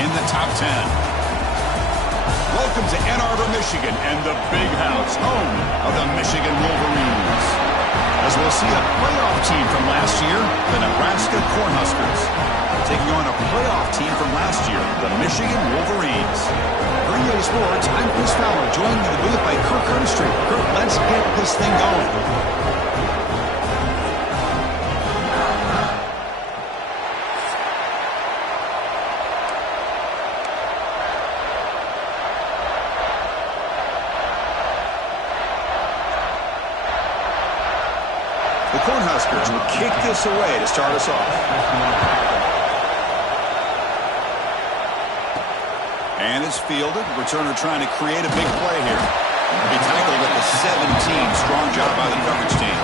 in the top 10. Welcome to Ann Arbor, Michigan, and the Big House, home of the Michigan Wolverines. As we'll see a playoff team from last year, the Nebraska Cornhuskers, taking on a playoff team from last year, the Michigan Wolverines. For EA Sports, I'm Chris Fowler, joined in the booth by Kirk Armstrong. Kirk, let's get this thing going. The Cornhuskers will kick this away to start us off. And it's fielded. Returner trying to create a big play here. He'll be tackled at the 17. Strong job by the coverage team.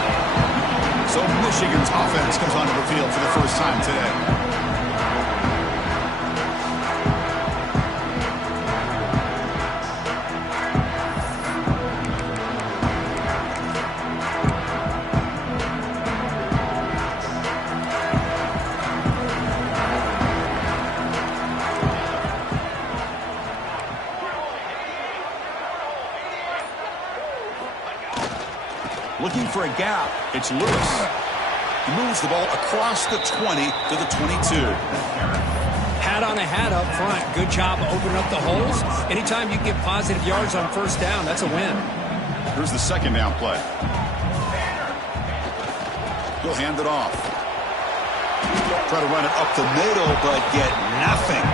So Michigan's offense comes onto the field for the first time today. Looking for a gap, it's Lewis. He moves the ball across the 20 to the 22. Hat on a hat up front. Good job opening up the holes. Anytime you get positive yards on first down, that's a win. Here's the second down play. He'll hand it off. Try to run it up the middle, but get nothing.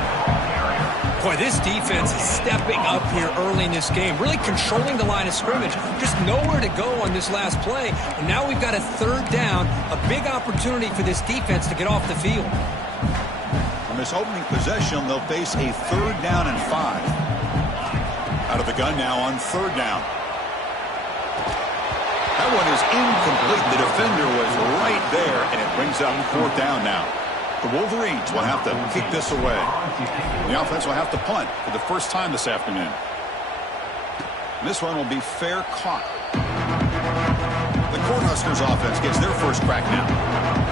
Boy, this defense is stepping up here early in this game, really controlling the line of scrimmage. Just nowhere to go on this last play. And now we've got a third down, a big opportunity for this defense to get off the field. On this opening possession, they'll face a 3rd down and 5. Out of the gun now on 3rd down. That one is incomplete. The defender was right there, and it brings up 4th down now. The Wolverines will have to kick this away. The offense will have to punt for the first time this afternoon. And this one will be fair caught. The Cornhuskers offense gets their first crack now.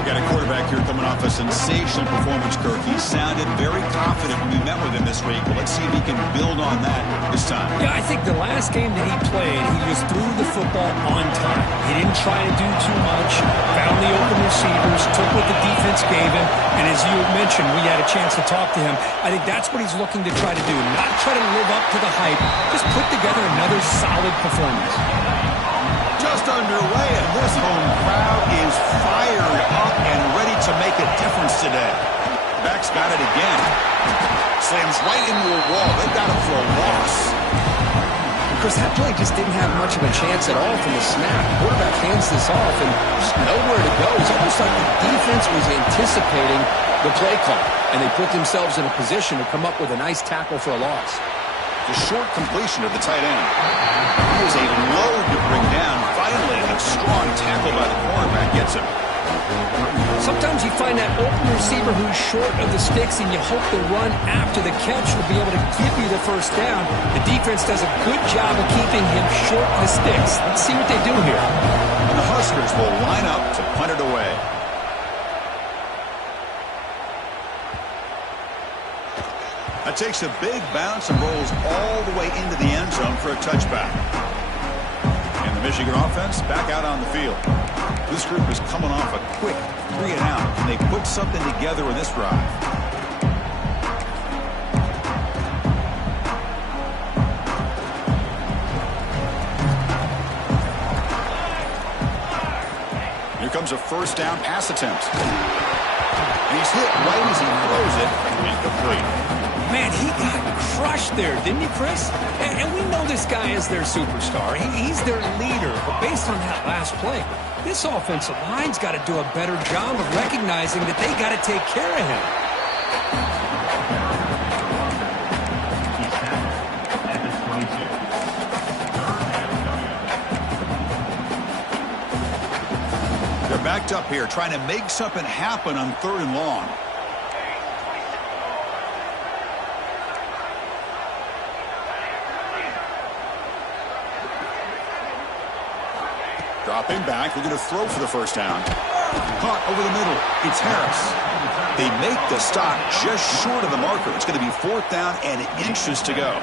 We got a quarterback here coming off a sensational performance, Kirk. He sounded very confident when we met with him this week. But let's see if he can build on that this time. Yeah, I think the last game that he played, he just threw the football on time. He didn't try to do too much, found the open receivers, took what the defense gave him, and as you mentioned, we had a chance to talk to him. I think that's what he's looking to try to do, not try to live up to the hype, just put together another solid performance. Just underway, and this home crowd is fired up and ready to make a difference today. Back's got it again. Slams right into a wall. They got it for a loss. Because that play just didn't have much of a chance at all from the snap. Quarterback hands this off and just nowhere to go. It's almost like the defense was anticipating the play call, and they put themselves in a position to come up with a nice tackle for a loss. The short completion of the tight end. He is a load to bring down. Finally, a strong tackle by the cornerback gets him. Sometimes you find that open receiver who's short of the sticks, and you hope the run after the catch will be able to give you the first down. The defense does a good job of keeping him short of the sticks. Let's see what they do here. And the Huskers will line up to punt it away. That takes a big bounce and rolls all the way into the end zone for a touchback. And the Michigan offense back out on the field. This group is coming off a quick 3 and out, and they put something together in this drive. Here comes a first down pass attempt. And he's hit right as he throws it. Incomplete. Man, he got crushed there, didn't he, Chris? And we know this guy is their superstar. He's their leader. But based on that last play, this offensive line's got to do a better job of recognizing that they got to take care of him. They're backed up here, trying to make something happen on 3rd and long. Dropping back, we're going to throw for the first down. Caught over the middle. It's Harris. They make the stop just short of the marker. It's going to be 4th down and inches to go.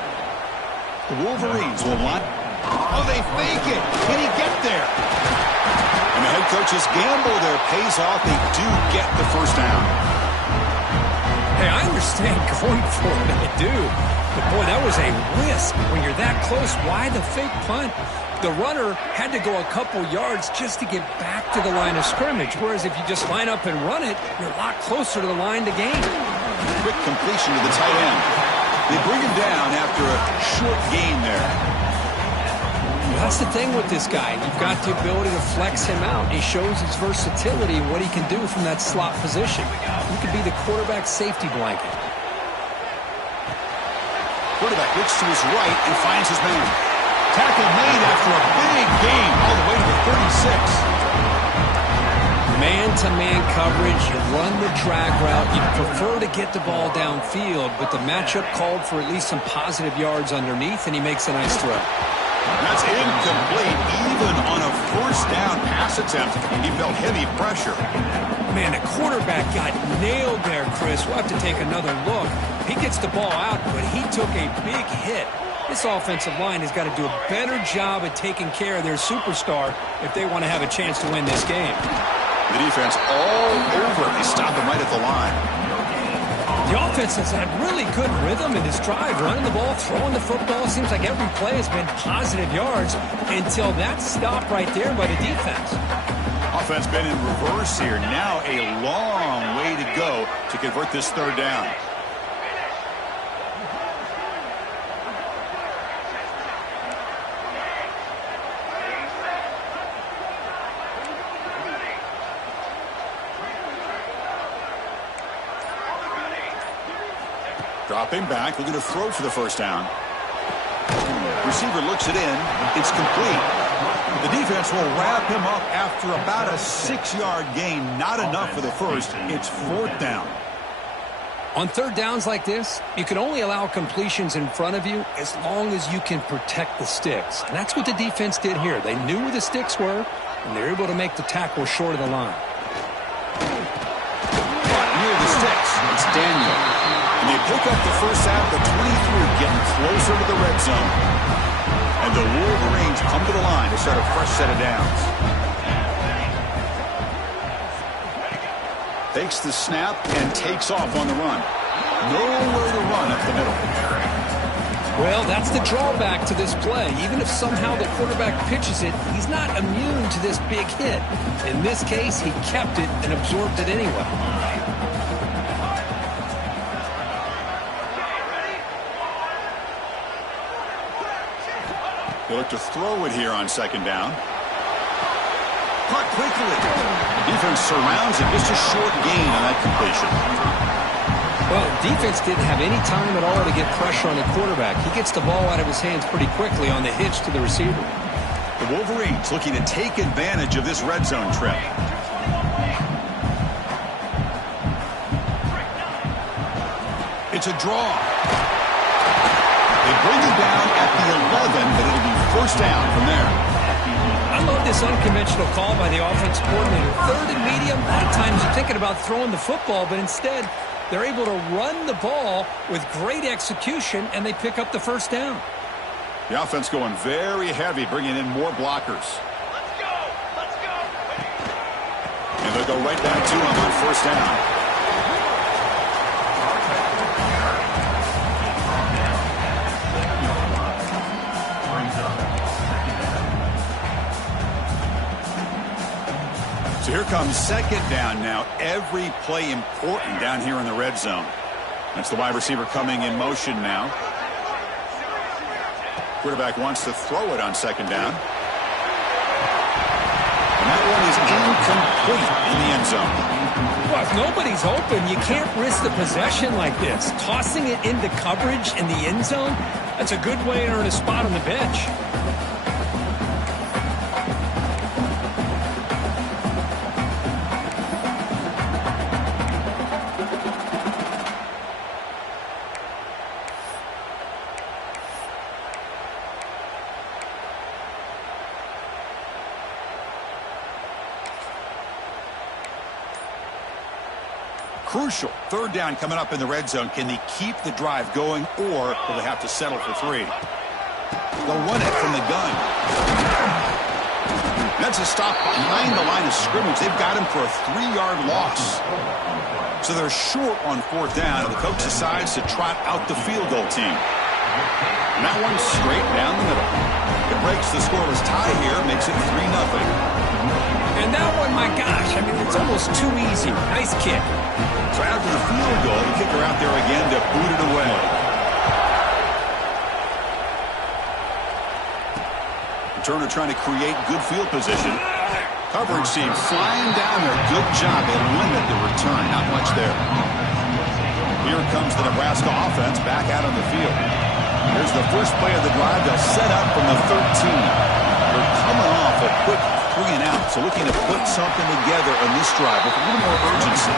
The Wolverines will line. Oh, they fake it. Can he get there? And the head coach's gamble there pays off. They do get the 1st down. Hey, I understand going for it. I do. But, boy, that was a risk. When you're that close, why the fake punt? The runner had to go a couple yards just to get back to the line of scrimmage, whereas if you just line up and run it, you're a lot closer to the line to gain. Quick completion to the tight end. They bring him down after a short gain there. That's the thing with this guy. You've got the ability to flex him out. He shows his versatility, what he can do from that slot position. He could be the quarterback's safety blanket. Quarterback looks to his right and finds his man. Tackle made after a big gain all the way to the 36. Man-to-man coverage, you run the drag route. You prefer to get the ball downfield, but the matchup called for at least some positive yards underneath, and he makes a nice throw. That's incomplete. Even on a 1st down pass attempt, he felt heavy pressure. Man, the quarterback got nailed there, Chris. We'll have to take another look. He gets the ball out, but he took a big hit. This offensive line has got to do a better job at taking care of their superstar if they want to have a chance to win this game. The defense all over. They stop him right at the line. The offense has had really good rhythm in this drive, running the ball, throwing the football. Seems like every play has been positive yards until that stop right there by the defense. Offense been in reverse here. Now a long way to go to convert this 3rd down. Dropping back, looking to throw for the 1st down. Receiver looks it in. It's complete. The defense will wrap him up after about a 6-yard gain. Not enough for the 1st. It's 4th down. On 3rd downs like this, you can only allow completions in front of you as long as you can protect the sticks. And that's what the defense did here. They knew where the sticks were, and they were able to make the tackle short of the line. Near the sticks, it's Daniel. And they pick up the 1st out of the 23, getting closer to the red zone. And the Wolverines come to the line to start a fresh set of downs. Takes the snap and takes off on the run. Nowhere to run up the middle. Well, that's the drawback to this play. Even if somehow the quarterback pitches it, he's not immune to this big hit. In this case, he kept it and absorbed it anyway. They look to throw it here on 2nd down. Caught quickly. The defense surrounds him. Just a short gain on that completion. Well, defense didn't have any time at all to get pressure on the quarterback. He gets the ball out of his hands pretty quickly on the hitch to the receiver. The Wolverines looking to take advantage of this red zone trip. It's a draw. They bring him down at the 11, but it'll be 1st down from there. I love this unconventional call by the offensive coordinator. 3rd and medium, a lot of times you're thinking about throwing the football, but instead they're able to run the ball with great execution, and they pick up the 1st down. The offense going very heavy, bringing in more blockers. Let's go! Let's go! And they'll go right back to him on 1st down. So here comes 2nd down now. Every play important down here in the red zone. That's the wide receiver coming in motion now. Quarterback wants to throw it on 2nd down. And that one is incomplete in the end zone. Well, if nobody's open, you can't risk the possession like this. Tossing it into coverage in the end zone, that's a good way to earn a spot on the bench. Crucial. Third down coming up in the red zone. Can they keep the drive going, or will they have to settle for 3? They'll run it from the gun. That's a stop behind the line of scrimmage. They've got him for a 3-yard loss. So they're short on 4th down, and the coach decides to trot out the field goal team. And that one's straight down the middle. It breaks the scoreless tie here, makes it 3-0. And that one, my gosh, I mean, it's almost too easy. Nice kick. So after the field goal, the kicker out there again to boot it away. Turner trying to create good field position. Coverage team flying down there. Good job. They limit the return. Not much there. Here comes the Nebraska offense back out on the field. Here's the first play of the drive. They'll set up from the 13. They're coming off a quick 3-and-out, so looking to put something together on this drive with a little more urgency.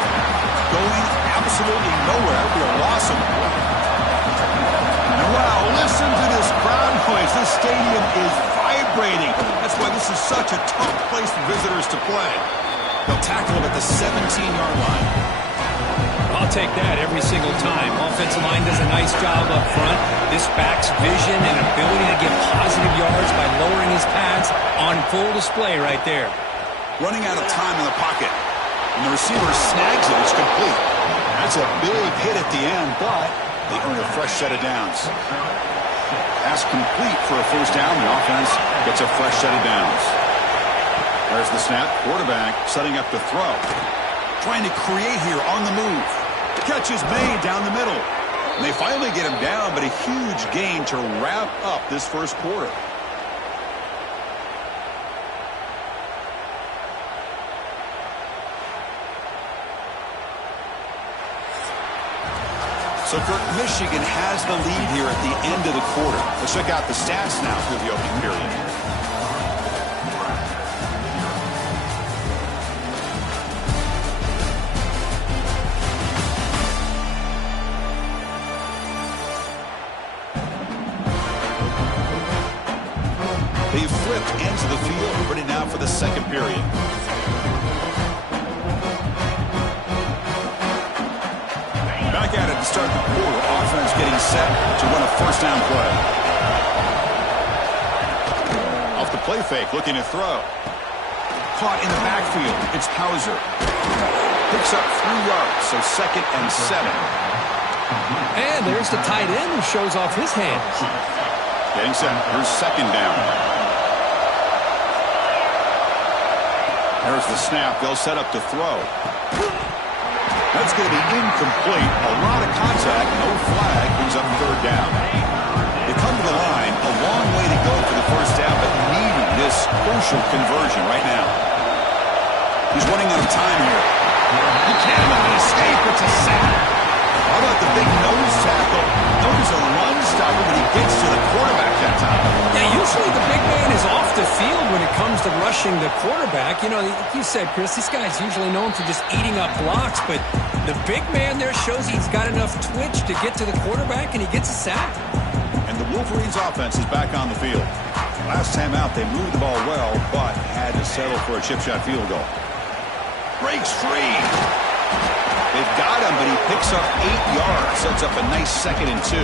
Going absolutely nowhere. That'd be a loss of play. And wow, listen to this crowd noise. This stadium is vibrating. That's why this is such a tough place for visitors to play. They'll tackle him at the 17-yard line. I'll take that every single time. Offensive line does a nice job up front. This back's vision and ability to get positive yards by lowering his pads on full display right there. Running out of time in the pocket. And the receiver snags it. It's complete. That's a big hit at the end, but they earn a fresh set of downs. Pass complete for a first down. The offense gets a fresh set of downs. There's the snap. Quarterback setting up the throw. Trying to create here on the move. The catch is made down the middle. And they finally get him down, but a huge gain to wrap up this first quarter. So Michigan has the lead here at the end of the quarter. Let's check out the stats now through the opening period. They've flipped ends of the field, ready now for the second period. Back at it to start the quarter. Offense getting set to run a first down play. Off the play fake, looking to throw. Caught in the backfield. It's Hauser. Picks up 3 yards, so 2nd and 7. And there's the tight end who shows off his hands. Getting set. Here's 2nd down. There's the snap. They'll set up to throw. That's going to be incomplete. A lot of contact. No flag. Brings up 3rd down. They come to the line. A long way to go for the first down, but needing this crucial conversion right now. He's running out of time here. He cannot escape. It's a sack. How about the big nose tackle? Notice a run stopper, but he gets to the quarterback that time. Yeah, usually the big man is off the field when it comes to rushing the quarterback. You know, you said, Chris, this guy's usually known for just eating up blocks, but the big man there shows he's got enough twitch to get to the quarterback, and he gets a sack. And the Wolverines' offense is back on the field. Last time out, they moved the ball well, but had to settle for a chip shot field goal. Breaks free. They've got him, but he picks up 8 yards. Sets up a nice 2nd and 2.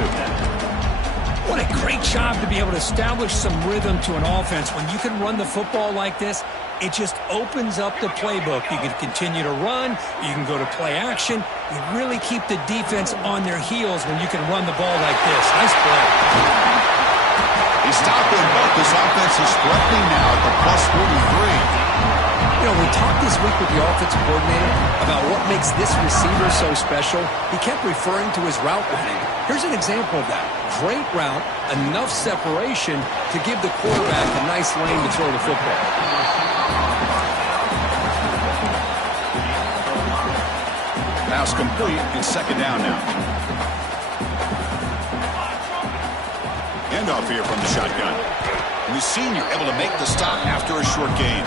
What a great job to be able to establish some rhythm to an offense. When you can run the football like this, it just opens up the playbook. You can continue to run. You can go to play action. You really keep the defense on their heels when you can run the ball like this. Nice play. He's stopping, but this offense is threatening now at the +43. You know, we talked this week with the offensive coordinator about what makes this receiver so special. He kept referring to his route running. Here's an example of that. Great route, enough separation to give the quarterback a nice lane to throw the football. Pass complete. It's 2nd down now. Handoff here from the shotgun. And the senior able to make the stop after a short gain.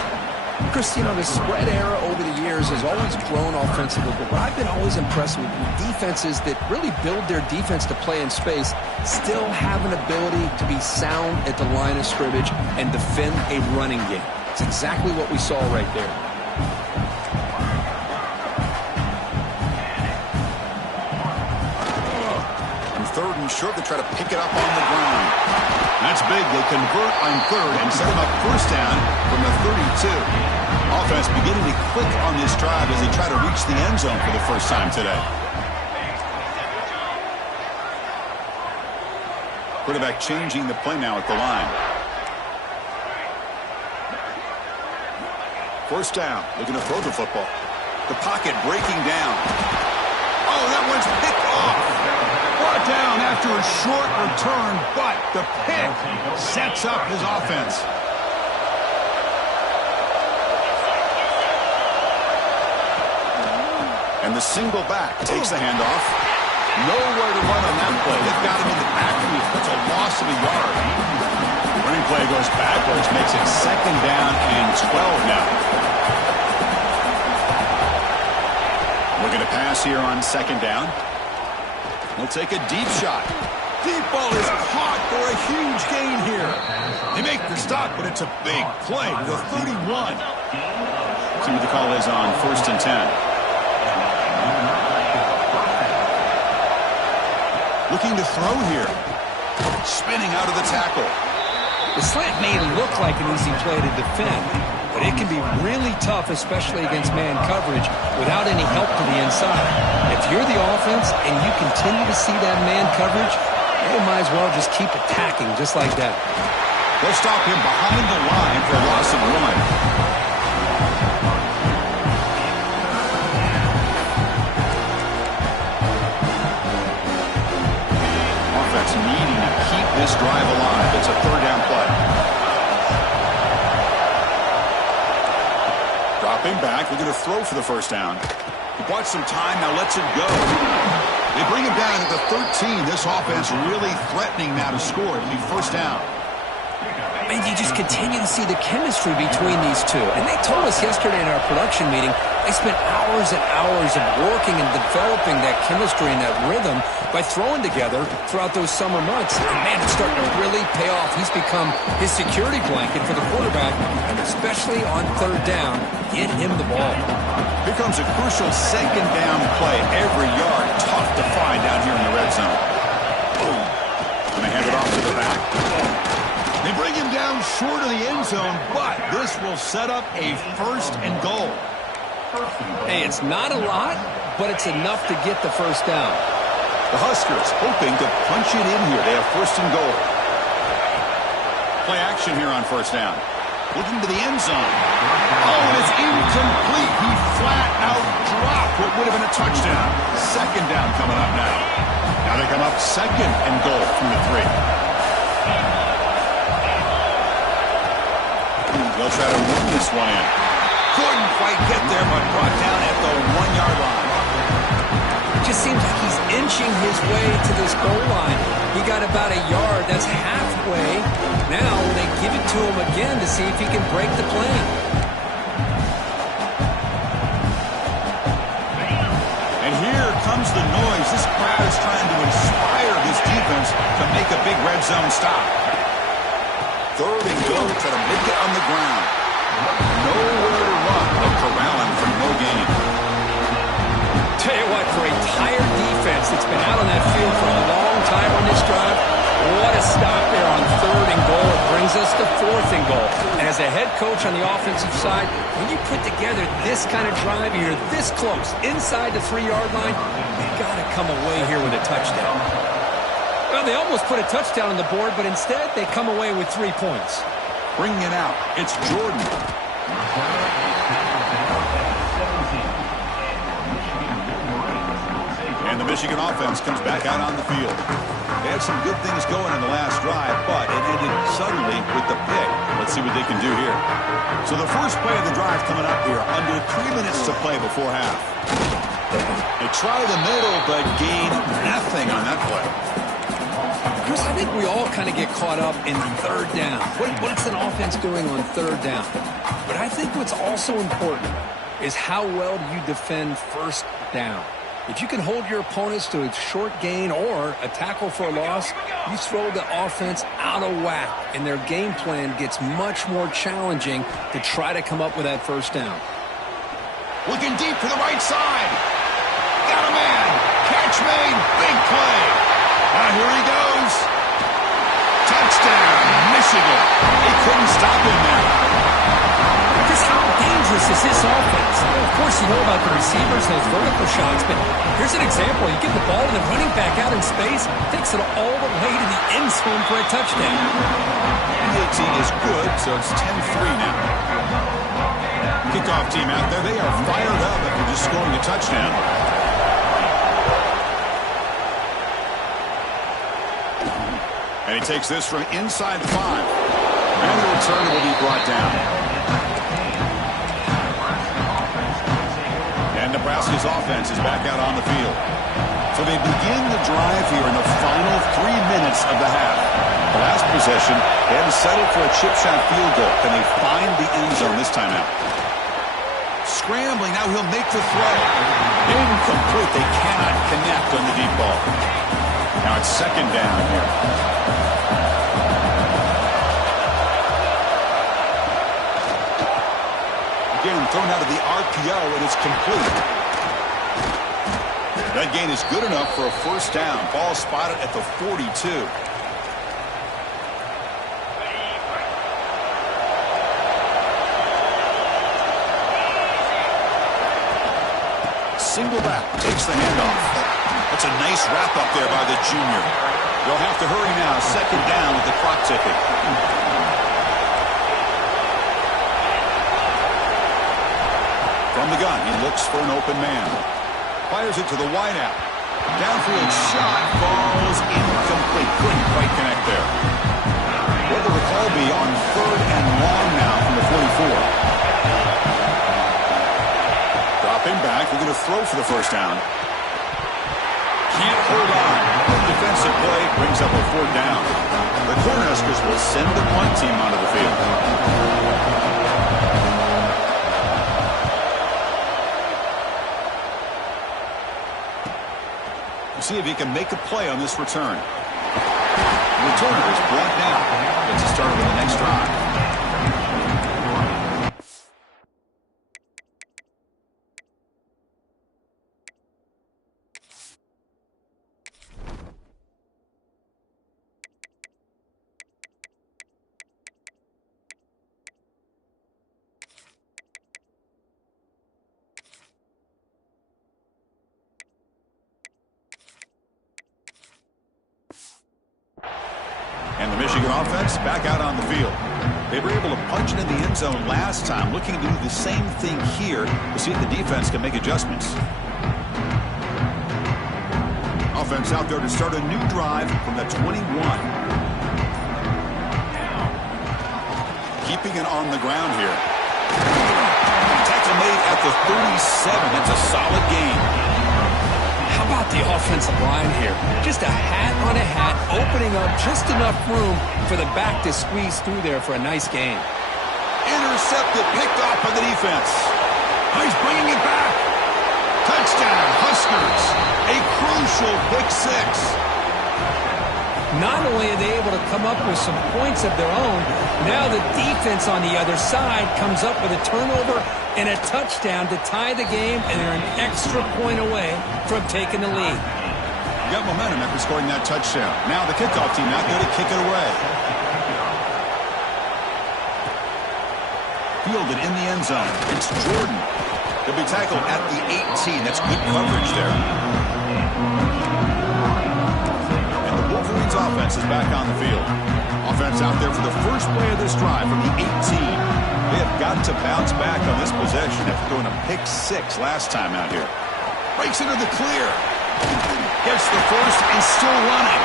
Chris, you know, the spread era over the years has always grown offensively, but what I've been always impressed with defenses that really build their defense to play in space still have an ability to be sound at the line of scrimmage and defend a running game. It's exactly what we saw right there. third and short. They try to pick it up on the ground. That's big. They convert on third and set him up first down from the 32. Offense beginning to click on this drive as they try to reach the end zone for the first time today. Quarterback changing the play now at the line. First down, looking to throw the football. The pocket breaking down. Oh, that one's picked off. Brought down after a short return, but the pick sets up his offense. And the single back takes the handoff. Nowhere to run on that play. They've got him in the backfield. That's a loss of a yard. Running play goes backwards, makes it second down and 12 now. Looking to pass here on second down. He'll take a deep shot. Deep ball is caught for a huge gain here. They make the stop, but it's a big play to the 31. See what the call is on first and 10. Looking to throw here. Spinning out of the tackle. The slant may look like an easy play to defend, but it can be really tough, especially against man coverage, without any help to the inside. If you're the offense and you continue to see that man coverage, you might as well just keep attacking just like that. They'll stop him behind the line for a loss of 1. Needing to keep this drive alive. It's a third down play. Dropping back. We're going to throw for the first down. He bought some time. Now lets it go. They bring him down at the 13. This offense really threatening now to score. It'll be first down. And you just continue to see the chemistry between these two. And they told us yesterday in our production meeting, they spent hours and hours of working and developing that chemistry and that rhythm by throwing together throughout those summer months. And, man, it's starting to really pay off. He's become his security blanket for the quarterback, and especially on third down, get him the ball. Here comes a crucial second down play. Every yard tough to find down here in the red zone. Boom. Going to hand it off to the back. They bring him down short of the end zone, but this will set up a first and goal. Hey, it's not a lot, but it's enough to get the first down. The Huskers hoping to punch it in here. They have first and goal. Play action here on first down. Looking to the end zone. Oh, and it's incomplete. He flat out dropped what would have been a touchdown. Second down coming up now. Now they come up second and goal from the 3. They'll try to run this one in. Couldn't quite get there, but brought down at the 1-yard line. It just seems like he's inching his way to this goal line. He got about a yard. That's halfway. Now they give it to him again to see if he can break the play. And here comes the noise. This crowd is trying to inspire this defense to make a big red zone stop. Third and goal, try to make it on the ground. Nowhere to run. They'll corral him for no gain. Tell you what, for a tired defense that's been out on that field for a long time on this drive, what a stop there on third and goal. It brings us to fourth and goal. And as a head coach on the offensive side, when you put together this kind of drive, you're this close, inside the 3-yard line, you got to come away here with a touchdown. Well, they almost put a touchdown on the board, but instead they come away with 3 points. Bringing it out, it's Jordan. And the Michigan offense comes back out on the field. They had some good things going in the last drive, but it ended suddenly with the pick. Let's see what they can do here. So the first play of the drive coming up here, under 3 minutes to play before half. They try the middle, but gain nothing on that play. Chris, I think we all kind of get caught up in third down. What's an offense doing on third down? But I think what's also important is how well do you defend first down. If you can hold your opponents to a short gain or a tackle for a loss, you throw the offense out of whack, and their game plan gets much more challenging to try to come up with that first down. Looking deep to the right side. Got a man. Catch made. Big play. is this offense? Well, of course, you know about the receivers, those vertical shots, but here's an example. You give the ball to the running back out in space, takes it all the way to the end zone for a touchdown. PAT is good, so it's 10-3 now. Kickoff team out there, they are fired up after just scoring a touchdown. And he takes this from inside the 5. And the return will be brought down. And Nebraska's offense is back out on the field. So they begin the drive here in the final 3 minutes of the half. The last possession, they hadn't settled for a chip shot field goal. Can they find the end zone this time out? Scrambling, now he'll make the throw. Incomplete, they cannot connect on the deep ball. Now it's second down here. Again, thrown out of the RPO, and it's complete. That gain is good enough for a first down. Ball spotted at the 42. Single back, takes the handoff. That's a nice wrap up there by the junior. They'll have to hurry now. Second down with the clock ticking. From the gun, he looks for an open man. Fires it to the wideout. Downfield shot falls incomplete. Couldn't quite connect there. What will the call be on 3rd and long now from the 44? Dropping back. We're going to throw for the first down. Can't hold on. Defensive play brings up a 4th down. The Cornhuskers will send the punt team onto the field. See if he can make a play on this return. The returner is brought down. Gets a start with the next drive. And the Michigan offense back out on the field. They were able to punch it in the end zone last time, looking to do the same thing here to see if the defense can make adjustments. Offense out there to start a new drive from the 21. Keeping it on the ground here. Tackle made at the 37. That's a solid gain. How about the offensive line here? Just a hat on a hat, opening up just enough room for the back to squeeze through there for a nice gain. Intercepted, picked off by the defense. Oh, he's bringing it back. Touchdown, Huskers. A crucial pick 6. Not only are they able to come up with some points of their own, now the defense on the other side comes up with a turnover and a touchdown to tie the game, and they're an extra point away from taking the lead. Got momentum after scoring that touchdown. Now the kickoff team out there to kick it away. Fielded in the end zone. It's Jordan. He'll be tackled at the 18. That's good coverage there. And the Wolverines offense is back on the field. Offense out there for the first play of this drive from the 18. They have got to bounce back on this possession after throwing a pick 6 last time out here. Breaks into the clear. Gets the first and still running.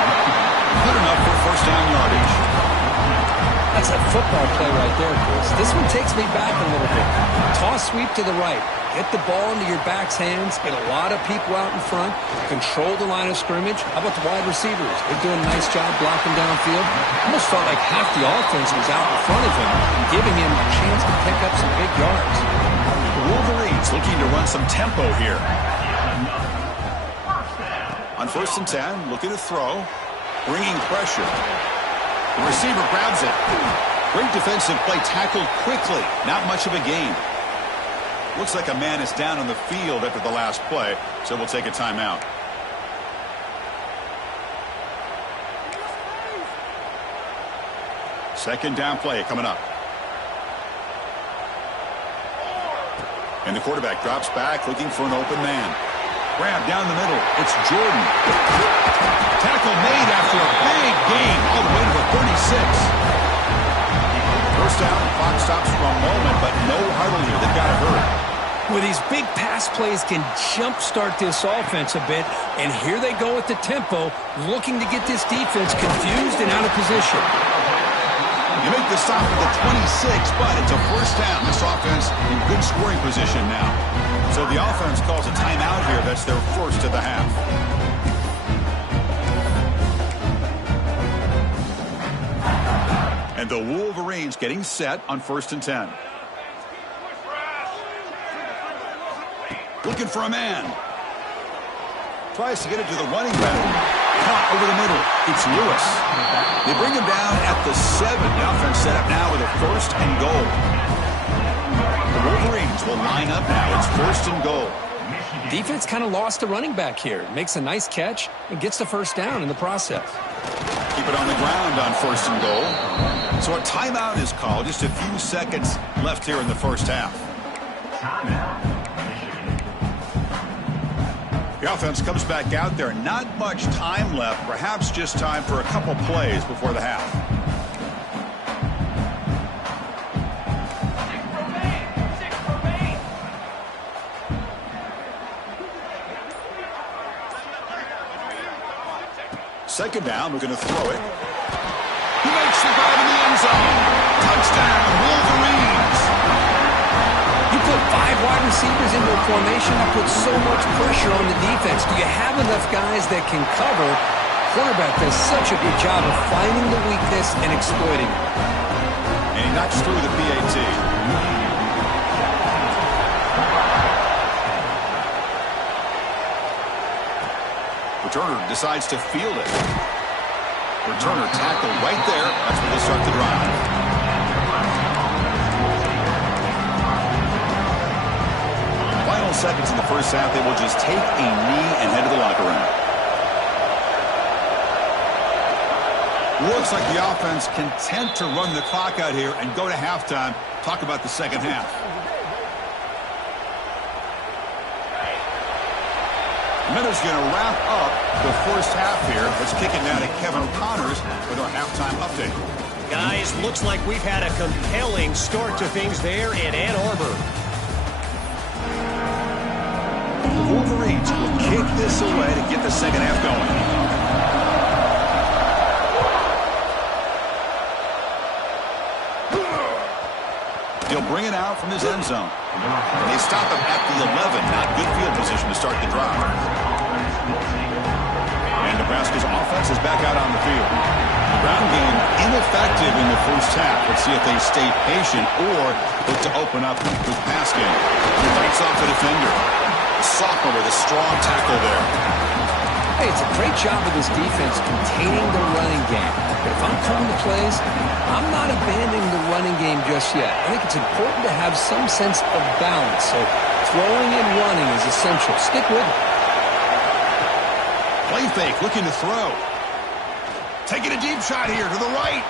Good enough for first down yardage. That's a football play right there, Chris. This one takes me back a little bit. Toss sweep to the right. Get the ball into your back's hands. Get a lot of people out in front. Control the line of scrimmage. How about the wide receivers? They're doing a nice job blocking downfield. Almost felt like half the offense was out in front of him, giving him a chance to pick up some big yards. The Wolverines looking to run some tempo here. On 1st and 10, looking to throw. Bringing pressure. The receiver grabs it. Great defensive play, tackled quickly. Not much of a gain. Looks like a man is down on the field after the last play, so we'll take a timeout. Second down play coming up. And the quarterback drops back looking for an open man. Grab down the middle. It's Jordan. Tackle made after a big gain all the way to the 36. First down, clock stops for a moment, but no huddle here. They've got to hurry. Well, these big pass plays can jumpstart this offense a bit, and here they go at the tempo, looking to get this defense confused and out of position. You make the stop at the 26, but it's a first down. This offense in good scoring position now. So the offense calls a timeout here. That's their first of the half. And the Wolverines getting set on 1st and 10. Looking for a man. Tries to get it to the running back. Caught over the middle. It's Lewis. They bring him down at the 7. The offense set up now with a 1st and goal. The Wolverines will line up now. It's 1st and goal. Defense kind of lost the running back here. Makes a nice catch and gets the first down in the process. Keep it on the ground on 1st and goal. So a timeout is called. Just a few seconds left here in the first half. The offense comes back out there. Not much time left. Perhaps just time for a couple plays before the half. Second down, we're going to throw it. He makes the grab in the end zone. Touchdown, Wolverines. You put 5 wide receivers into a formation that puts so much pressure on the defense. Do you have enough guys that can cover? Quarterback does such a good job of finding the weakness and exploiting it. And he knocks through the PAT. Returner decides to field it. Returner tackled right there. That's where they start the drive. Final seconds in the first half. They will just take a knee and head to the locker room. Looks like the offense content to run the clock out here and go to halftime. Talk about the second half. Minutes going to wrap up the first half here. Let's kick it now to Kevin O'Connors with our halftime update. Guys, looks like we've had a compelling start to things there in Ann Arbor. The Wolverines will kick this away to get the second half going. He'll bring it out from his end zone. And they stop him at the 11. Not good field position to start the drive. And Nebraska's offense is back out on the field. The ground game ineffective in the first half. Let's see if they stay patient or look to open up with pass game. He fights off the defender. The sophomore with a strong tackle there. Hey, it's a great job of this defense containing the running game. But if I'm calling the plays, I'm not abandoning the running game just yet. I think it's important to have some sense of balance. So throwing and running is essential. Stick with it. Play fake, looking to throw. Taking a deep shot here to the right.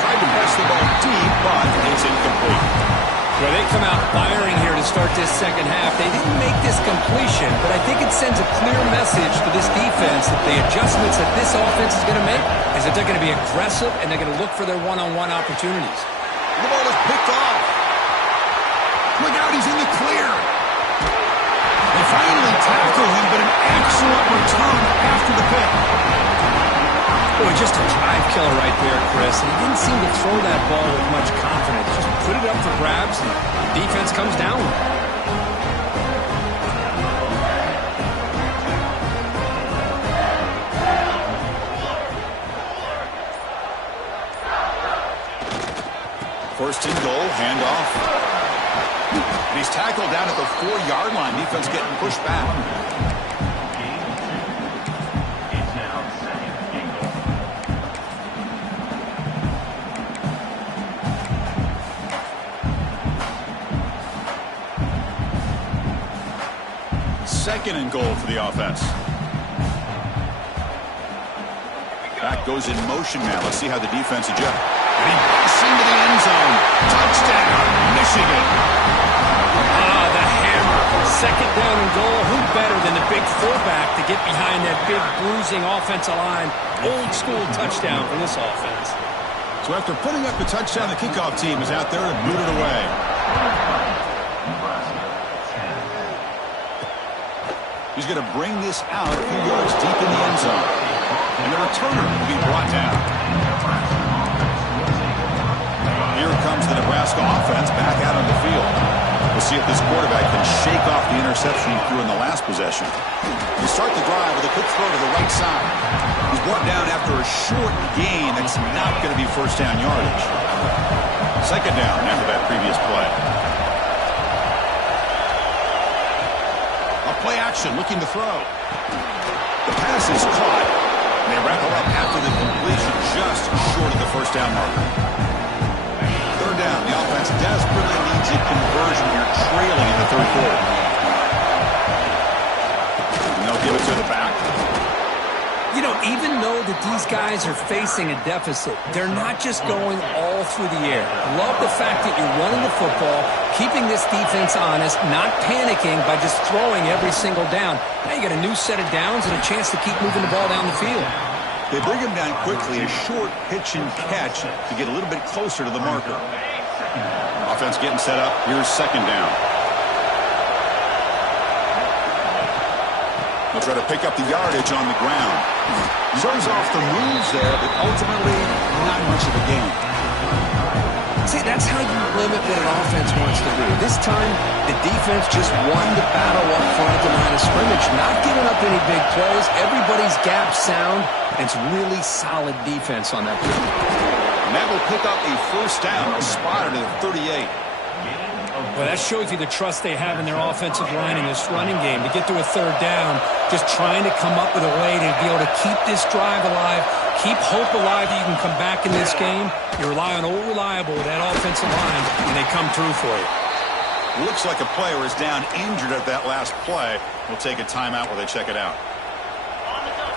Tried to press the ball deep, but it's incomplete. Well, they come out firing here to start this second half. They didn't make this completion, but I think it sends a clear message to this defense that the adjustments that this offense is going to make is that they're going to be aggressive and they're going to look for their one-on-one opportunities. The ball is picked off. Look out, he's in the clear. They finally tackle him, but an excellent return after the pick. Boy, just a drive killer right there, Chris. And he didn't seem to throw that ball with much confidence. Just put it up for grabs, and the defense comes down. First and goal, handoff. And he's tackled down at the 4-yard line. Defense getting pushed back. Second and goal for the offense. Back goes in motion now. Let's see how the defense adjusts. And he busts into the end zone. Touchdown, Michigan. The second down and goal. Who better than the big fullback to get behind that big bruising offensive line? Old school touchdown for this offense. So after putting up the touchdown, the kickoff team is out there to boot it away. He's going to bring this out a few yards deep in the end zone. And the returner will be brought down. Here comes the Nebraska offense back out on the field. We'll see if this quarterback can shake off the interception he threw in the last possession. They start the drive with a quick throw to the right side. He's brought down after a short gain that's not going to be first down yardage. Second down after that previous play. A play action looking to throw. The pass is caught. And they wrap it up after the completion just short of the first down marker. Third down. The offense desperately needs a conversion here, trailing in the third quarter. And they'll give it to the back. You know, even though that these guys are facing a deficit, they're not just going all through the air. Love the fact that you're running the football, keeping this defense honest, not panicking by just throwing every single down. Now you got a new set of downs and a chance to keep moving the ball down the field. They bring him down quickly, a short pitch and catch to get a little bit closer to the marker. Offense getting set up. Here's second down. They'll try to pick up the yardage on the ground. Shows off the moves there, but ultimately not much of a gain. See, that's how you limit what an offense wants to do. This time, the defense just won the battle up front at the line of scrimmage, not giving up any big plays. Everybody's gap sound, and it's really solid defense on that field. And that will pick up a first down, spotted at 38. Well, that shows you the trust they have in their offensive line in this running game. To get to a third down, just trying to come up with a way to be able to keep this drive alive, keep hope alive that you can come back in this game. You rely on old reliable with that offensive line, and they come through for you. Looks like a player is down injured at that last play. We'll take a timeout while they check it out.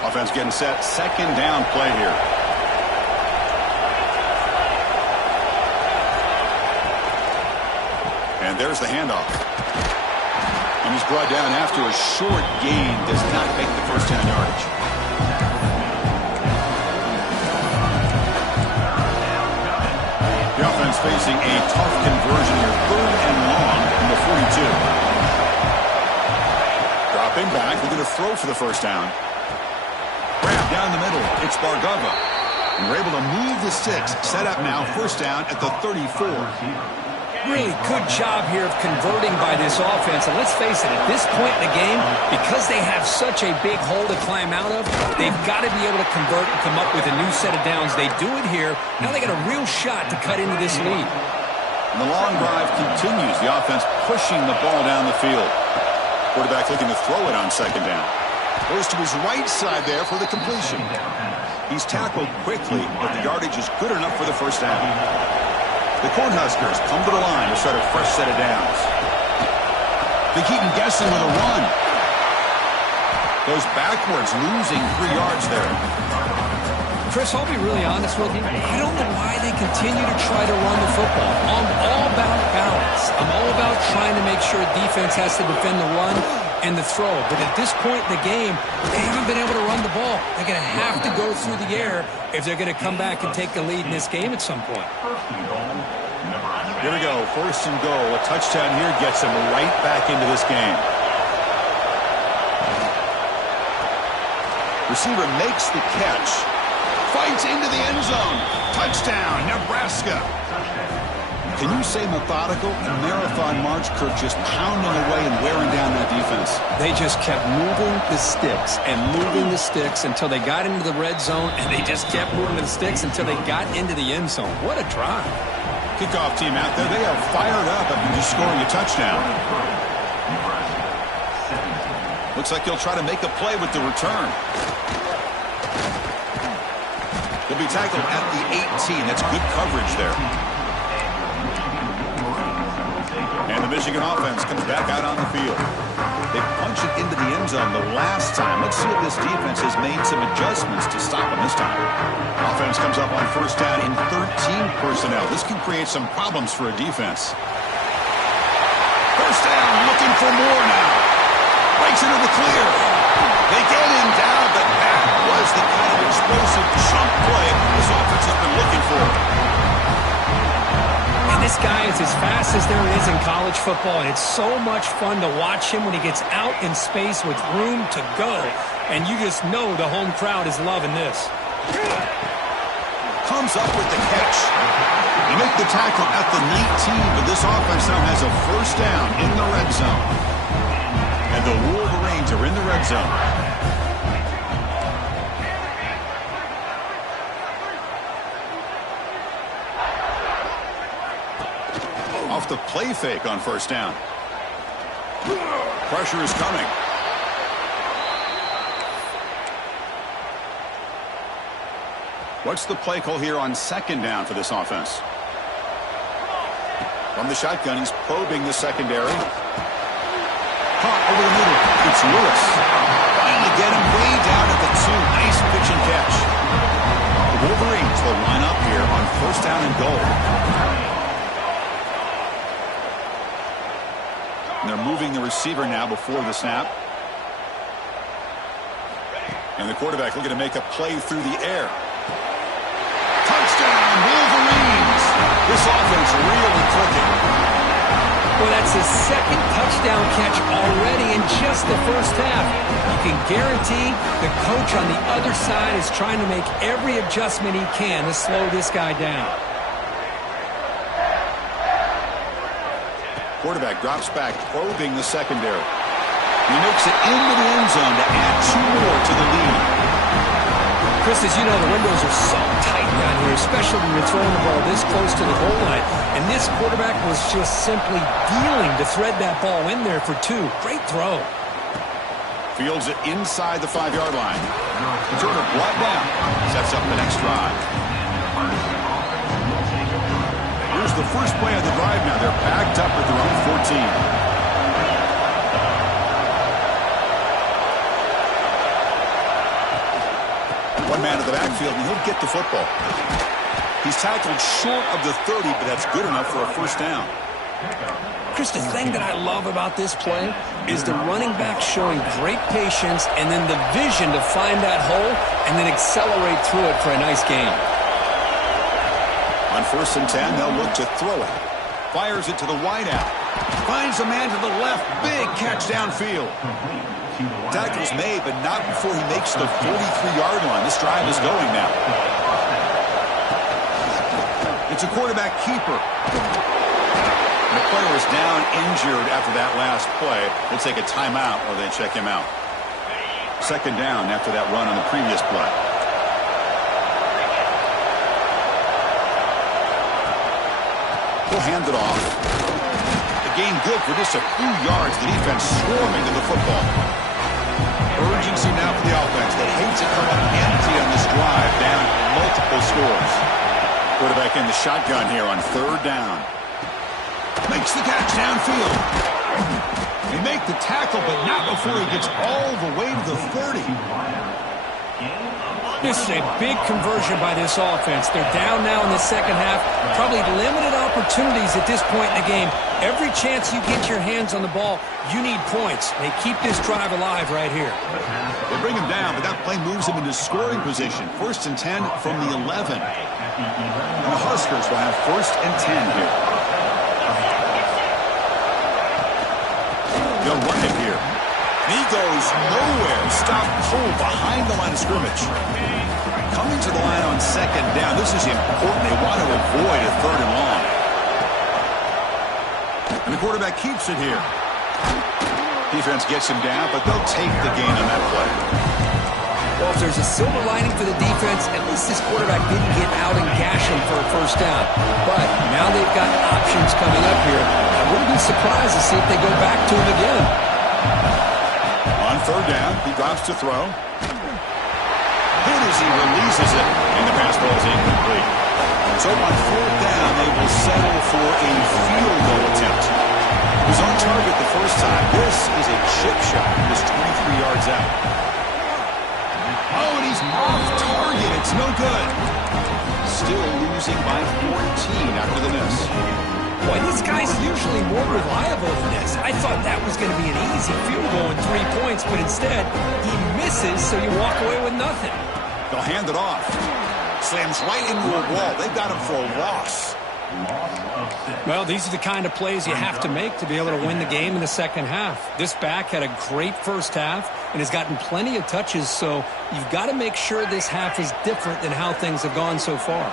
Offense getting set. Second down play here. And there's the handoff. And he's brought down after a short gain. Does not make the first down yardage. The offense facing a tough conversion here. Third and long from the 42. Dropping back. We're going to throw for the first down. Grab down the middle. It's Bargava. And we're able to move the sticks. Set up now. First down at the 34. Really good job here of converting by this offense. And let's face it, at this point in the game, because they have such a big hole to climb out of, they've got to be able to convert and come up with a new set of downs. They do it here. Now they got a real shot to cut into this lead. And the long drive continues. The offense pushing the ball down the field. Quarterback looking to throw it on second down. Goes to his right side there for the completion. He's tackled quickly, but the yardage is good enough for the first down. The Cornhuskers come to the line to start a fresh set of downs. They keep him guessing with a run. Goes backwards, losing 3 yards there. Chris, I'll be really honest with you. I don't know why they continue to try to run the football. I'm all about balance. I'm all about trying to make sure defense has to defend the run and the throw. But at this point in the game, they haven't been able to run the ball. They're going to have to go through the air if they're going to come back and take the lead in this game at some point. Here we go. First and goal. A touchdown here gets him right back into this game. Receiver makes the catch. Fights into the end zone. Touchdown, Nebraska. Can you say methodical? A marathon march, Kirk, just pounding away and wearing down that defense. They just kept moving the sticks and moving the sticks until they got into the red zone, and they just kept moving the sticks until they got into the end zone. What a drive. Kickoff team out there. They are fired up after just scoring a touchdown. Looks like he'll try to make a play with the return. He'll be tackled at the 18. That's good coverage there. And the Michigan offense comes back out on the field. They punch it into the end zone the last time. Let's see if this defense has made some adjustments to stop them this time. Offense comes up on first down in 13 personnel. This can create some problems for a defense. First down, looking for more now. Breaks into the clear. They get him down, but that was the kind of explosive chunk play this offense has been looking for. And this guy is as fast as there is in college football, and it's so much fun to watch him when he gets out in space with room to go. And you just know the home crowd is loving this. Comes up with the catch. They make the tackle at the 19, but this offense now has a first down in the red zone. And the Wolverines are in the red zone. Off the play fake on first down. Pressure is coming. What's the play call here on second down for this offense? From the shotgun, he's probing the secondary. Caught over the middle. It's Lewis. Finally get him way down at the 2. Nice pitch and catch. The Wolverines will line up here on first down and goal. And they're moving the receiver now before the snap. And the quarterback looking to make a play through the air. Touchdown, Wolverines! This offense really clicking. Well, that's his second touchdown catch already in just the first half. You can guarantee the coach on the other side is trying to make every adjustment he can to slow this guy down. Quarterback drops back, probing the secondary. He makes it into the end zone to add 2 more to the lead. Chris, as you know, the windows are so tight down here, especially when you're throwing the ball this close to the goal line. And this quarterback was just simply dealing to thread that ball in there for 2. Great throw. Fields it inside the 5-yard line. Turner brought down. Sets up the next drive. Here's the first play of the drive now. They're backed up at their own 14. One man to the backfield, and he'll get the football. He's tackled short of the 30, but that's good enough for a first down. Chris, the thing that I love about this play is the running back showing great patience and then the vision to find that hole and then accelerate through it for a nice gain. On first and 10, they'll look to throw it. Fires it to the wideout. Finds a man to the left. Big catch downfield. Tackle's made, but not before he makes the 43-yard line. This drive is going now. It's a quarterback keeper. The player is down injured after that last play. They'll take a timeout or they check him out. Second down after that run on the previous play. He'll hand it off. The gain good for just a few yards. The defense swarming to the football. Urgency now for the offense that hates it come up empty on this drive, down multiple scores. Quarterback in the shotgun here on third down. Makes the catch downfield. They make the tackle, but not before he gets all the way to the 30. This is a big conversion by this offense. They're down now in the second half. Probably limited opportunities at this point in the game. Every chance you get your hands on the ball, you need points. They keep this drive alive right here. They bring him down, but that play moves him into scoring position. First and 10 from the 11. And the Huskers will have first and 10 here. They'll run it here. He goes nowhere. Stop pull behind the line of scrimmage. Coming to the line on second down. This is important. They want to avoid a third and long. And the quarterback keeps it here. Defense gets him down, but they'll take the gain on that play. Well, if there's a silver lining for the defense, at least this quarterback didn't get out and gash him for a first down. But now they've got options coming up here. I wouldn't be surprised to see if they go back to him again. On third down, he drops to throw. Hit as he releases it, and the pass ball is incomplete. So on fourth down, they will settle for a field goal attempt. He was on target the first time. This is a chip shot. Just 23 yards out. Oh, and he's off target. It's no good. Still losing by 14 after the miss. Boy, this guy's usually more reliable than this. I thought that was going to be an easy field goal and 3 points, but instead, he misses, so you walk away with nothing. They'll hand it off. Slams right into a wall. They've got him for a loss. Well, these are the kind of plays you have to make to be able to win the game in the second half. This back had a great first half and has gotten plenty of touches, so you've got to make sure this half is different than how things have gone so far.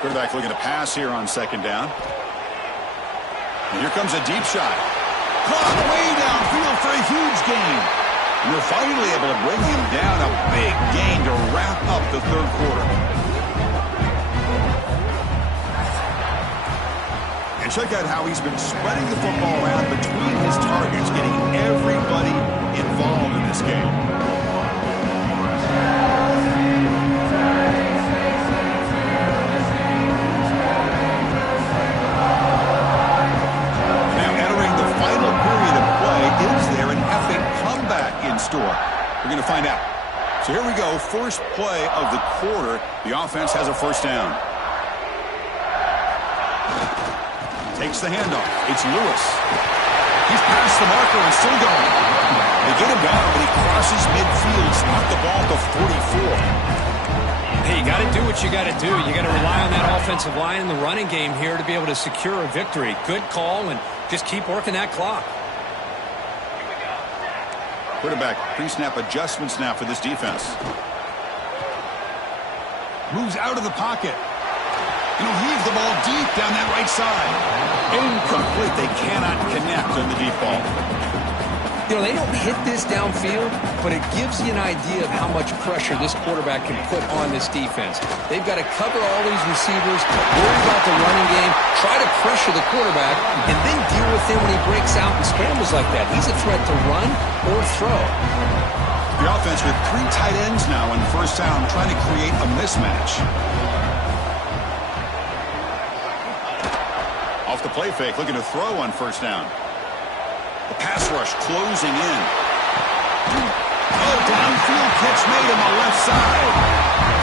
Quarterback looking to pass here on second down. And here comes a deep shot. Caught way downfield for a huge gain. And they're finally able to bring him down. A big gain to wrap up the third quarter. And check out how he's been spreading the football around between his targets, getting everybody involved in this game. Store. We're going to find out. So here we go. First play of the quarter. The offense has a first down. Takes the handoff. It's Lewis. He's past the marker and still going. They get him down, but he crosses midfield. Knocked the ball to 44. Hey, you got to do what you got to do. You got to rely on that offensive line in the running game here to be able to secure a victory. Good call, and just keep working that clock. Quarterback pre-snap adjustments now for this defense. Moves out of the pocket. And he'll heave the ball deep down that right side. Incomplete. They cannot connect on the deep ball. You know, they don't hit this downfield, but it gives you an idea of how much pressure this quarterback can put on this defense. They've got to cover all these receivers, worry about the running game, try to pressure the quarterback, and then deal with him when he breaks out and scrambles like that. He's a threat to run or throw. The offense with 3 tight ends now in first down, trying to create a mismatch. Off the play fake, looking to throw on first down. The pass rush closing in. Oh, downfield catch made on the left side.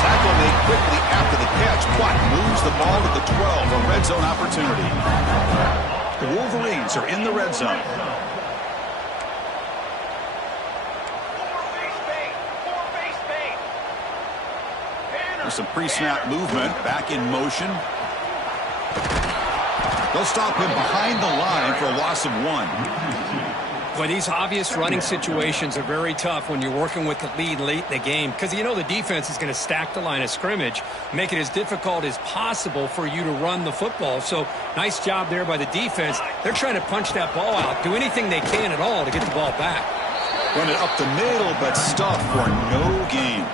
Tackle made quickly after the catch. Watt moves the ball to the 12. A red zone opportunity. The Wolverines are in the red zone. There's some pre-snap movement. Back in motion. They'll stop him behind the line for a loss of 1. Boy, these obvious running situations are very tough when you're working with the lead late in the game because you know the defense is going to stack the line of scrimmage, make it as difficult as possible for you to run the football. So nice job there by the defense. They're trying to punch that ball out, do anything they can at all to get the ball back. Run it up the middle, but stuffed for no gain.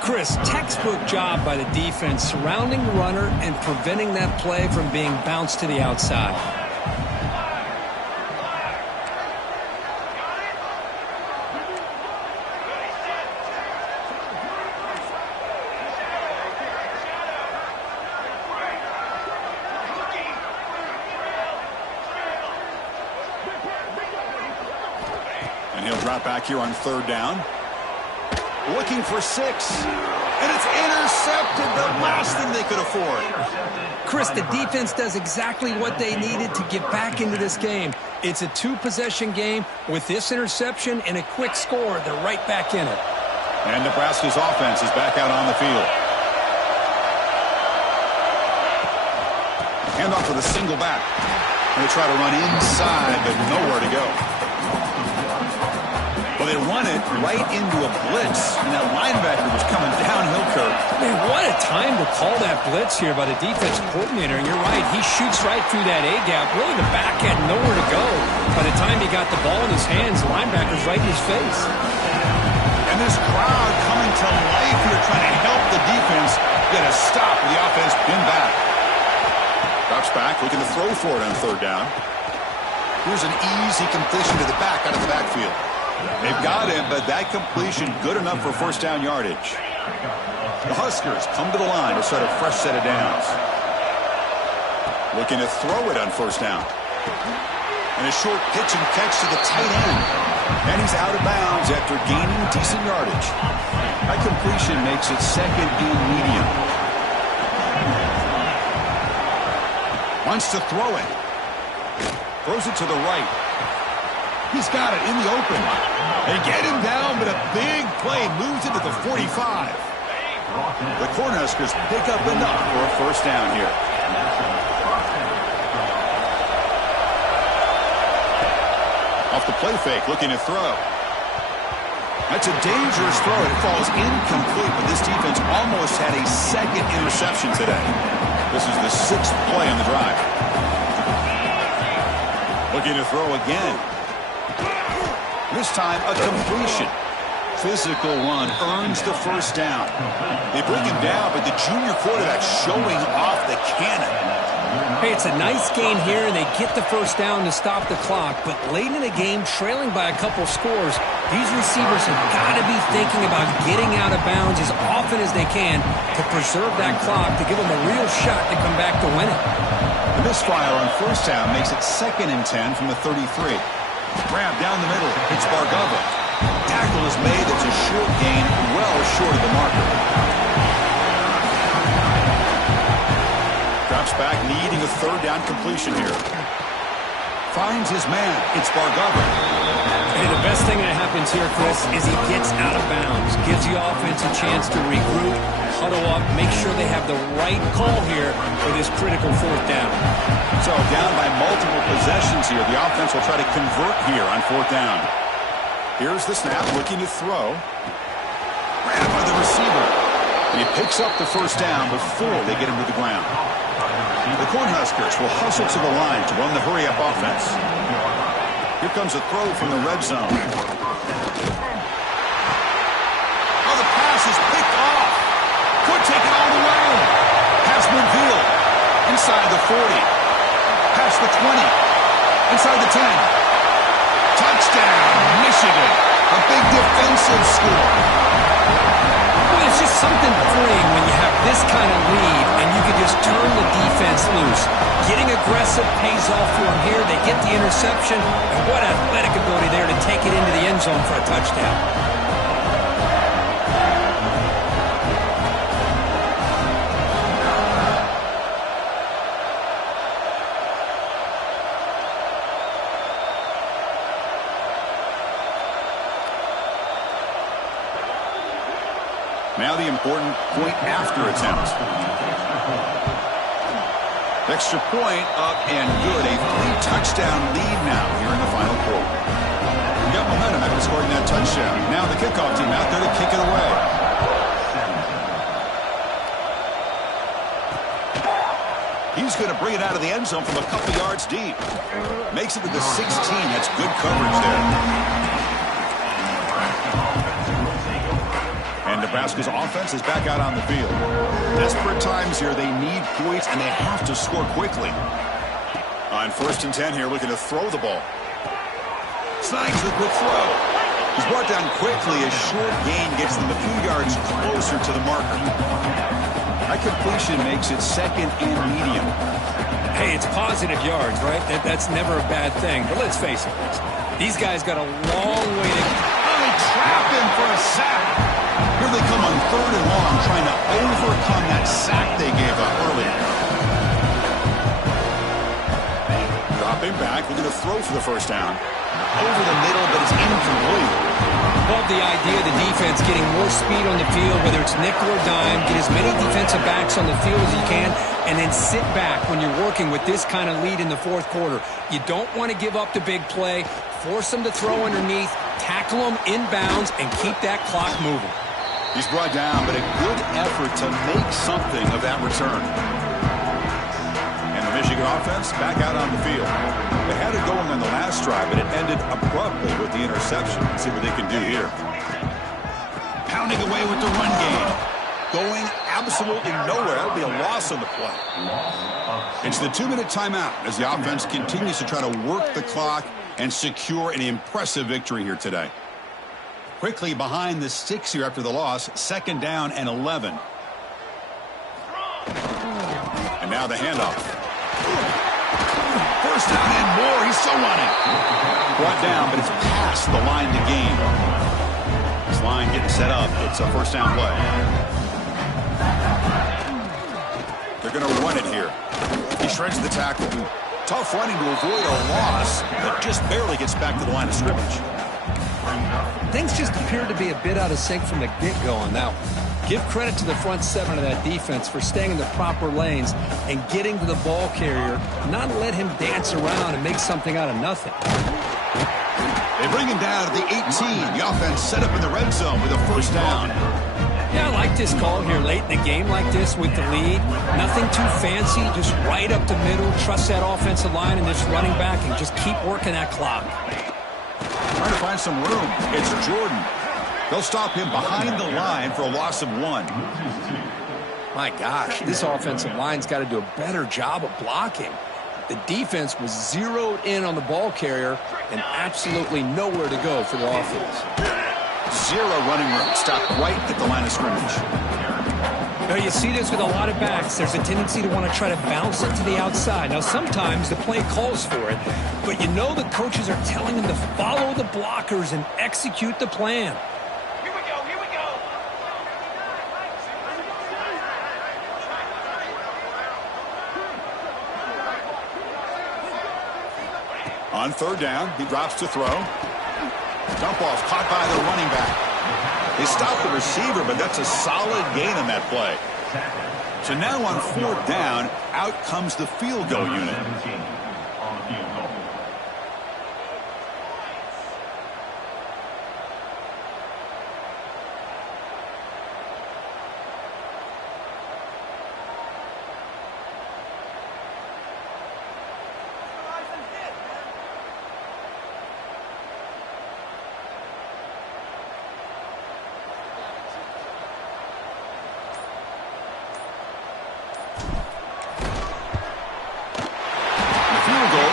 Chris, textbook job by the defense surrounding the runner and preventing that play from being bounced to the outside. And he'll drop back here on third down. Looking for 6. And it's intercepted, the last thing they could afford. Chris, the defense does exactly what they needed to get back into this game. It's a 2-possession game. With this interception and a quick score, they're right back in it. And Nebraska's offense is back out on the field. Handoff with a single back. And they try to run inside, but nowhere to go. Well, they run it right into a blitz, and that linebacker was coming downhill curve. Man, what a time to call that blitz here by the defense coordinator. And you're right, he shoots right through that A-gap. Really, the back had nowhere to go. By the time he got the ball in his hands, the linebacker's right in his face. And this crowd coming to life here, trying to help the defense get a stop with the offense pinned back. Drops back, looking to throw for it on third down. Here's an easy completion to the back out of the backfield. They've got him, but that completion good enough for first down yardage. The Huskers come to the line to start a fresh set of downs. Looking to throw it on first down. And a short pitch and catch to the tight end. And he's out of bounds after gaining decent yardage. That completion makes it second and medium. Wants to throw it. Throws it to the right. He's got it in the open. They get him down, but a big play moves into the 45. The Cornhuskers pick up enough for a first down here. Off the play fake, looking to throw. That's a dangerous throw. It falls incomplete, but this defense almost had a second interception today. This is the 6th play on the drive. Looking to throw again. This time, a completion. Physical run earns the first down. They bring him down, but the junior quarterback showing off the cannon. Hey, it's a nice gain here, and they get the first down to stop the clock. But late in the game, trailing by a couple scores, these receivers have got to be thinking about getting out of bounds as often as they can to preserve that clock, to give them a real shot to come back to win it. The misfire on first down makes it 2nd and 10 from the 33. Grab down the middle. It's Bargava. Tackle is made. It's a short gain, well short of the marker. Drops back, needing a 3rd down completion here. Finds his man. It's Bargava. Hey, the best thing that happens here, Chris, is he gets out of bounds. Gives the offense a chance to regroup, huddle up, make sure they have the right call here for this critical 4th down. So down by multiple possessions here. The offense will try to convert here on 4th down. Here's the snap, looking to throw. Grabbed by the receiver. And he picks up the first down before they get him to the ground. The Cornhuskers will hustle to the line to run the hurry-up offense. Here comes a throw from the red zone. Oh, the pass is picked off. Could take it all the way. Pass midfield. Inside the 40. Past the 20. Inside the 10. Touchdown, Michigan. A big defensive score. Well, it's just something freeing when you have this kind of lead and you can just turn the defense loose. Getting aggressive pays off for them here. They get the interception, and what athletic ability there to take it into the end zone for a touchdown. Now the important point after attempt. Extra point up and good. A 3-touchdown lead now here in the final quarter. We got momentum after scoring that touchdown. Now the kickoff team out there to kick it away. He's going to bring it out of the end zone from a couple yards deep. Makes it to the 16. That's good coverage there. And Nebraska's offense is back out on the field. Desperate times here. They need points, and they have to score quickly. On 1st and 10 here, looking to throw the ball. Snags the quick throw. He's brought down quickly. A short gain gets them a few yards closer to the marker. That completion makes it 2nd and medium. Hey, it's positive yards, right? That's never a bad thing. But let's face it, these guys got a long way to go. They trap him for a sack. Here they come on 3rd and long, trying to overcome that sack they gave up earlier. Dropping back, looking to throw for the first down. Over the middle, but it's incomplete. Love the idea of the defense getting more speed on the field, whether it's nickel or dime. Get as many defensive backs on the field as you can, and then sit back when you're working with this kind of lead in the 4th quarter. You don't want to give up the big play. Force them to throw underneath, tackle them inbounds, and keep that clock moving. He's brought down, but a good effort to make something of that return. And the Michigan offense back out on the field. They had it going on the last drive, but it ended abruptly with the interception. Let's see what they can do here. Pounding away with the run game. Going absolutely nowhere. That would be a loss on the play. It's the 2-minute timeout as the offense continues to try to work the clock and secure an impressive victory here today. Quickly behind the 6 here after the loss. 2nd down and 11. And now the handoff. First down and more. He's still running. Brought down, but it's past the line to gain. This line getting set up. It's a first down play. They're going to run it here. He shreds the tackle. Tough running to avoid a loss, but just barely gets back to the line of scrimmage. Things just appeared to be a bit out of sync from the get-go on that one. Give credit to the front seven of that defense for staying in the proper lanes and getting to the ball carrier, not let him dance around and make something out of nothing. They bring him down to the 18. The offense set up in the red zone with a first down. Yeah, I like this call here late in the game like this with the lead. Nothing too fancy, just right up the middle. Trust that offensive line and this running back and just keep working that clock. Trying to find some room. It's Jordan. They'll stop him behind the line for a loss of 1. My gosh, this offensive line's got to do a better job of blocking. The defense was zeroed in on the ball carrier and absolutely nowhere to go for the offense. 0 running room. Stopped right at the line of scrimmage. Now, you see this with a lot of backs. There's a tendency to want to try to bounce it to the outside. Now, sometimes the play calls for it, but you know the coaches are telling them to follow the blockers and execute the plan. Here we go, here we go. On third down, he drops to throw. Dump off caught by the running back. They stop the receiver, but that's a solid gain on that play. So now on fourth down, out comes the field goal unit.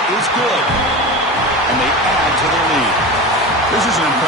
Is good. And they add to their lead. This is an